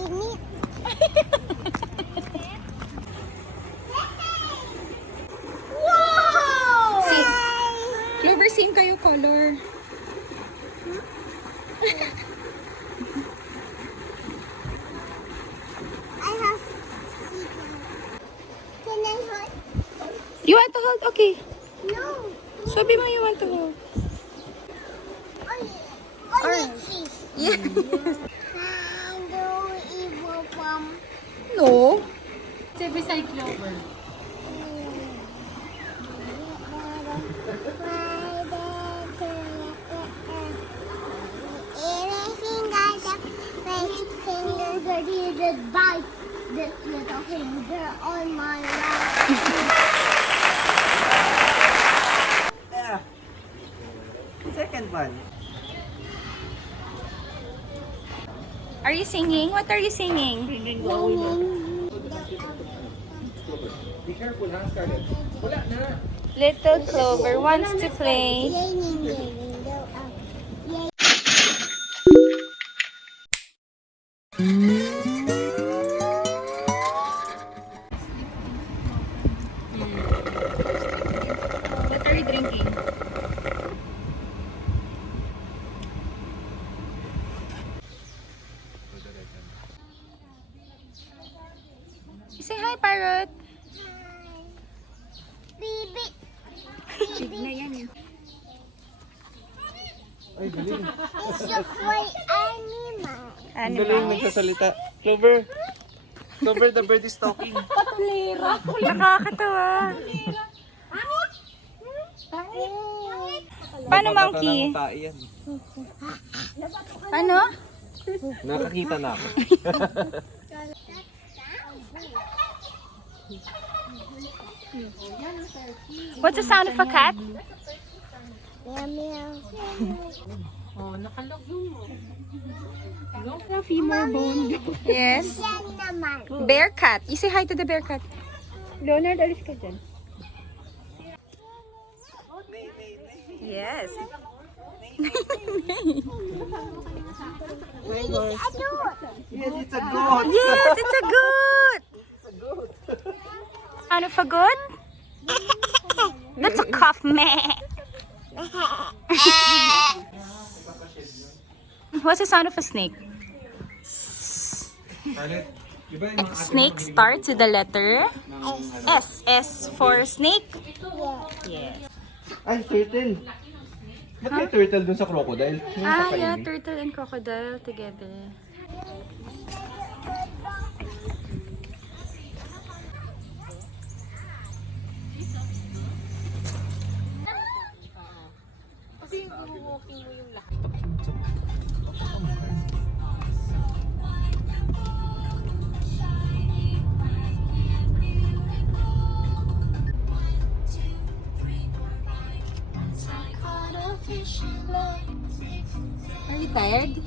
init. Wow! Clover, same kayo color. I have Can I hold? You want to hold? Okay. No. Sabi mo you want to hold. Orange. Yes. Hello, evil from. No. Say beside Clover. Bite this little finger on my lap. Yeah. Second one. Are you singing? What are you singing? Be careful, ha, Scarlett. Wala na. Little Clover wants to play. What are you drinking? Say hi, parrot. Baby. Big na yan. Ay, galing. It's your toy animal. Ang galing nagsasalita. Clover. Clover, the bird is talking. Nakakatawa. Paano monkey? Tae yan. Ano? Nakakita na ako. What's the sound of a cat? Meow meow. Oh, nakalog yung Femur bone. Yes. Yan naman. Bear cat. You say hi to the bear cat. Leonard, alis ka dyan. Yes. Yes, it's a goat. Yes, it's a goat. Sound of a goat? That's a cough, meh. What's the sound of a snake? Snake starts with the letter S. S for snake. Yes. Ay, turtle. Ba't may turtle dun sa crocodile? Yung Ah, kakainin? yeah, turtle and crocodile together. kasi yung walking mo yung lahat. Are you tired?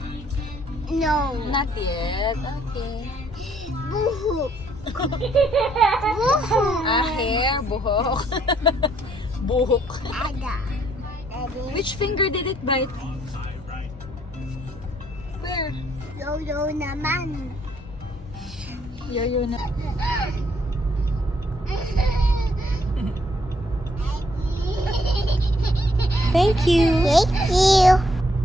No. Not yet. Okay. Buhok. Buhok. Ah, hair, buhok. Buhok. Aga. Which finger did it bite? Where? Yo-yo naman. Yo-yo na. Thank you. Thank you.